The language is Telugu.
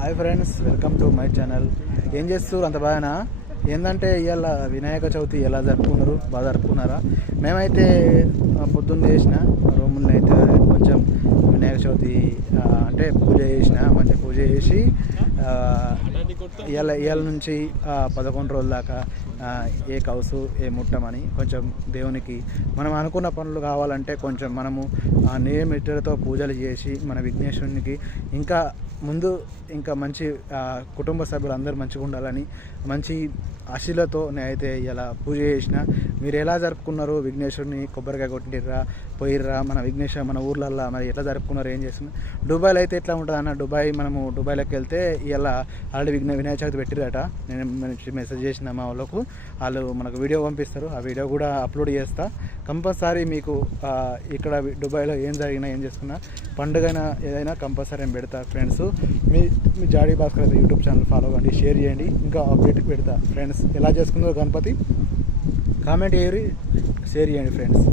Hi friends, welcome to my channel. ఏం చేస్తారు అంత బాగానా? ఏంటంటే ఇవాళ వినాయక చవితి ఎలా జరుపుకున్నారు? బాగా జరుపుకున్నారా? మేమైతే పొద్దున్న చేసిన రూములు నైట్ కొంచెం వినాయక చవితి అంటే పూజ చేసిన, మంచి పూజ చేసి ఇవాళ నుంచి 11 రోజుల దాకా ఏ కౌసు ఏ ముట్టమని కొంచెం దేవునికి మనం అనుకున్న పనులు కావాలంటే కొంచెం మనము నియమితులతో పూజలు చేసి మన విఘ్నేశ్వరునికి ఇంకా మంచి కుటుంబ సభ్యులు అందరూ మంచిగా ఉండాలని మంచి ఆశీలతో నేనైతే ఇలా పూజ చేసిన. మీరు ఎలా జరుపుకున్నారు? విఘ్నేశ్వరుని కొబ్బరికాయ కొట్టిర్రా, పోయిర్రా? మన విఘ్నేశ్వర మన ఊర్లల్లో మరి ఎట్లా జరుపుకున్నారు, ఏం చేస్తున్నారు? దుబాయ్లో అయితే ఎట్లా ఉంటుంది అన్న? మనము దుబాయ్లోకి వెళ్తే ఇలా ఆల్రెడీ వినాయక చవితి పెట్టిరట. నేను మెసేజ్ చేసిన మా వాళ్ళకు, వాళ్ళు మనకు వీడియో పంపిస్తారు. ఆ వీడియో కూడా అప్లోడ్ చేస్తా. కంపల్సరీ మీకు ఇక్కడ దుబాయ్లో ఏం జరిగినా ఏం చేసుకున్నా పండుగైనా ఏదైనా కంపల్సరీ నేను పెడతా ఫ్రెండ్స్. మీ జాడీ భాస్కర్ అయితే యూట్యూబ్ ఛానల్ ఫాలో కండి, షేర్ చేయండి, ఇంకా అప్డేట్కి పెడతా ఫ్రెండ్స్. ఎలా చేసుకుందో గణపతి కామెంట్ చేయరు, షేర్ చేయండి ఫ్రెండ్స్.